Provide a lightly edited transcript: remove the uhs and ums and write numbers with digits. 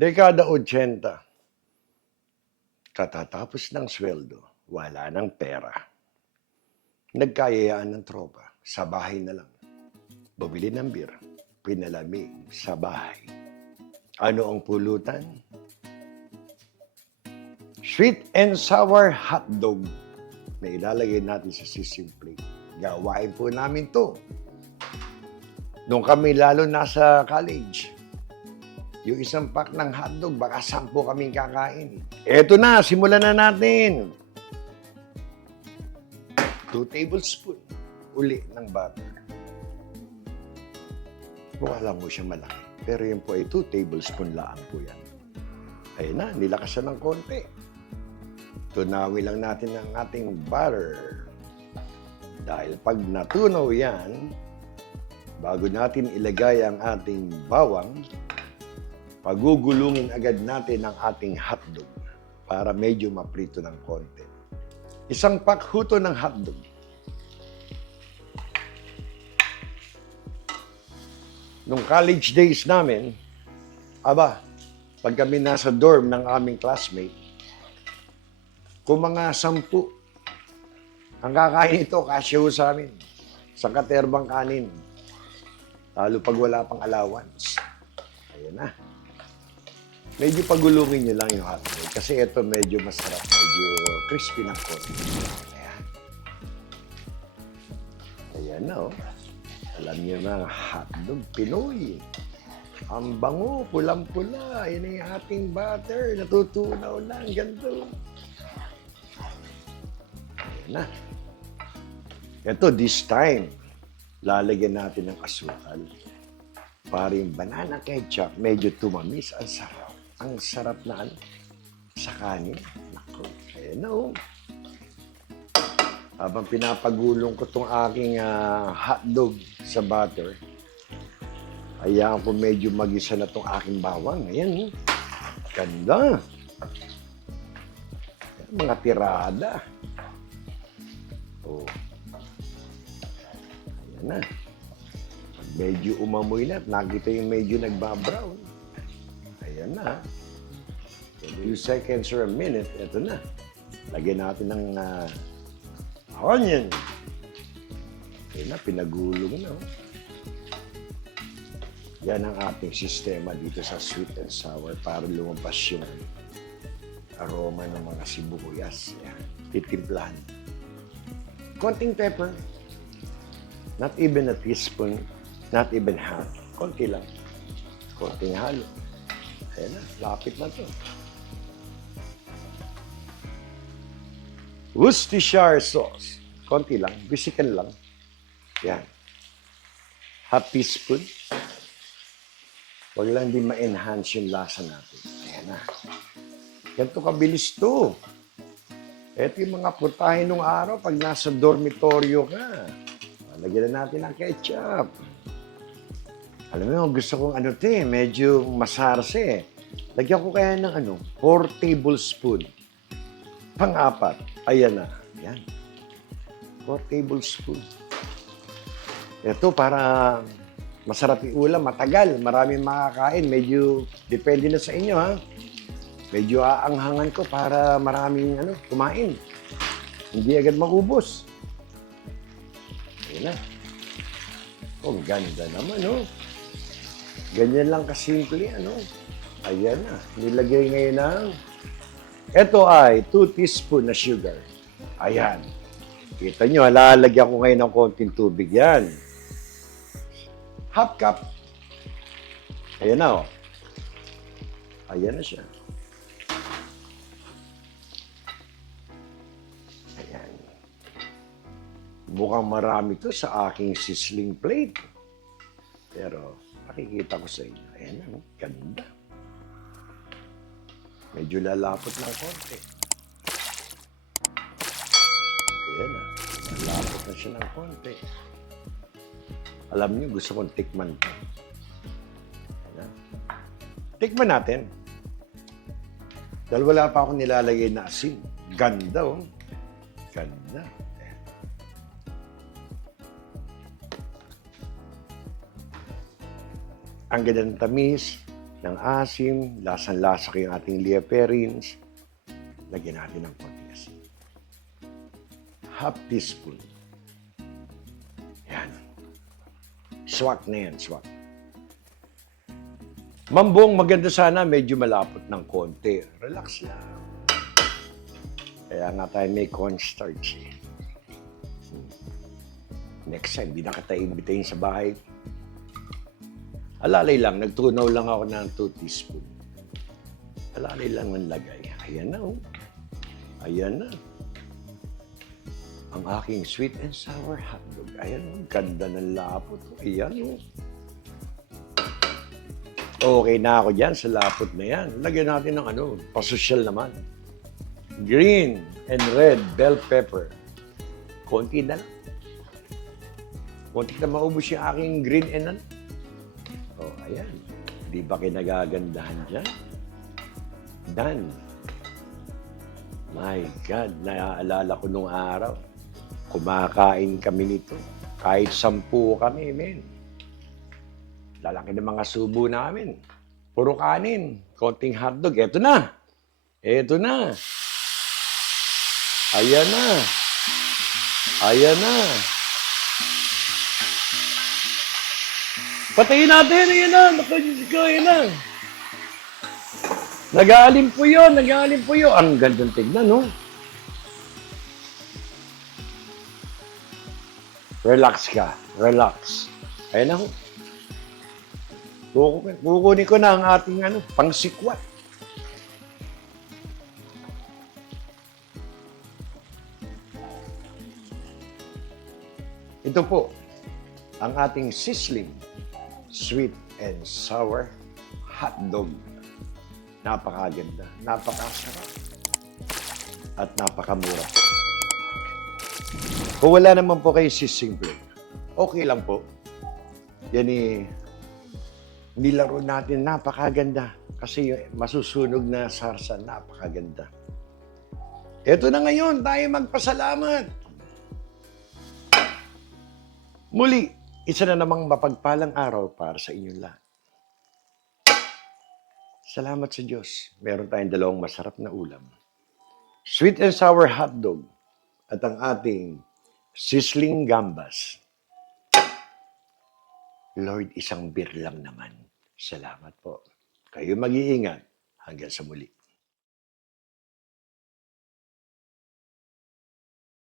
Dekada 80, katatapos ng sweldo, wala ng pera. Nagkayayaan ng tropa, sa bahay na lang. Bumili ng beer, pinalamig sa bahay. Ano ang pulutan? Sweet and sour hotdog na ilalagay natin sa sisig plate. Gawain po namin to. Nung kami lalo nasa college, yung isang pack ng hotdog, baka 10 kaming kakain. Eto na, simulan na natin. 2 tablespoon uli ng butter. Mukha lang mo siya malaki. Pero yun po ay 2 tablespoon lang po yan. Ayun na, nilakasan ng konti. Tunawi lang natin ang ating butter. Dahil pag natunaw yan, bago natin ilagay ang ating bawang, pagugulungin agad natin ang ating hotdog para medyo maprito ng konti. Isang pack huto ng hotdog. Nung college days namin, pag kami nasa dorm ng aming classmate, kung mga 10 ang kakain ito, kasya ho sa amin. Sa katerbang kanin. Lalo pag wala pang allowance. Ayan na. Medyo pagulungin nyo lang yung hotdog. Kasi ito medyo masarap. Medyo crispy ng konti. Ayan. Ayan na, oh. Alam nyo na, hotdog Pinoy. Ang bango, pulang-pula. Yan yung ating butter. Natutunaw lang. Ganito. Ayan na. Ito, this time, lalagyan natin ng asukal. Para yung banana ketchup, medyo tumamis. Ang sarap. Ang sarap na sa kanin. Naku, ayan na, oh. Habang pinapagulong ko itong aking hotdog sa butter, hayaan ko medyo magisa na itong aking bawang. Ayan, oh. Ganda. Ayan, mga tirada. Oh. Ayan na. Medyo umamoy na at nakita yung medyo nagbabrown. Ayan na. A few seconds or a minute, ito na. Lagyan natin ng onion. Ayan na, pinagulong na. Yan ang ating sistema dito sa sweet and sour para lumabas yung aroma ng mga sibuyas. Ayan. Titimplahan. Konting pepper. Not even a teaspoon. Not even half. Konti lang. Konting halo. Ayan na, lapit na to. Worcestershire sauce. Konti lang, bisikan lang. Yan. Half teaspoon. Huwag lang din ma-enhance yung lasa natin. Ayan na. Ganito kabilis to. Ito yung mga putahe nung araw pag nasa dormitoryo ka. Lagyan na natin ang ketchup. Alam mo, gusto kong medyo masarse. Lagyan ko kaya ng 4 tablespoon. Pang-4. Ayan na. Yan. 4 tablespoon. Ito para masarap yung ulam, matagal. Maraming makakain. Medyo depende na sa inyo, ha? Medyo aanghangan ko para maraming kumain. Hindi agad maubos. Ayan na. Oh, ganda naman, oh. Ganyan lang kasimple, Ayan na. Nilagay ngayon ng... Ito ay 2 teaspoon na sugar. Ayan. Kita nyo, lalagyan ko ngayon ng konting tubig yan. Half cup. Ayan na, oh. Ayan na siya. Ayan. Mukhang marami to sa aking sizzling plate. Pero, makikita ko sa inyo. Ayan na, ganda. Medyo lalapot ng konti. Ayan na. Lalapot na siya ng konti. Alam niyo, gusto kong tikman ito. Ayan na. Tikman natin. Dahil wala pa akong nilalagay na asin. Ganda, oh. Ganda. Ayan. Ang ganda ng tamis, ng asim, lasang-lasa ko yung ating liaperins. Lagyan natin ng konting asin. Half teaspoon. Yan. Swak na yan, swak. Mambong, maganda sana, medyo malapot ng konti. Relax lang. Kaya nga tayo may cornstarch eh. Next time, di na kita imbitahin sa bahay. Alalay lang, nagtunaw lang ako ng 2 teaspoon. Alalay lang ang lagay. Ayan na, oh. Ayan na. Ang aking sweet and sour hotdog. Ayan, oh. Ganda ng lapot. Ayan, oh. Okay na ako dyan sa lapot na yan. Lagyan natin ng ano, pasosyal naman. Green and red bell pepper. Konti na lang. Konti na maubos yung aking green and ano. Oh, ayan. Di ba kinagagandahan dyan? Done. My God, naaalala ko nung araw. Kumakain kami nito. Kahit 10 kami, men. Lalaki ng mga subo namin. Puro kanin. Konting hotdog. Eto na. Eto na. Ayan na. Ayan na. Patayin natin. Ayan na. Naku, ko, ayan na. Nag-aalim po yun. Nag-aalim po yun. Ang gandang tignan, no? Relax ka. Relax. Ayan na. Kukunin ko na ang ating ano, pangsikwat. Ito po, ang ating sizzling sweet and sour hotdog. Napakaganda, napakasarap, at napakamura. Kung wala naman po kayo sizzling bread, okay lang po. Yan nilaro natin, napakaganda. Kasi masusunog na sarsa, napakaganda. Ito na ngayon, tayo magpasalamat. Muli, isa na namang mapagpalang araw para sa inyong lahat. Salamat sa Diyos. Meron tayong 2 masarap na ulam. Sweet and sour hotdog at ang ating sizzling gambas. Lord, isang beer lang naman. Salamat po. Kayo mag-iingat. Hanggang sa muli.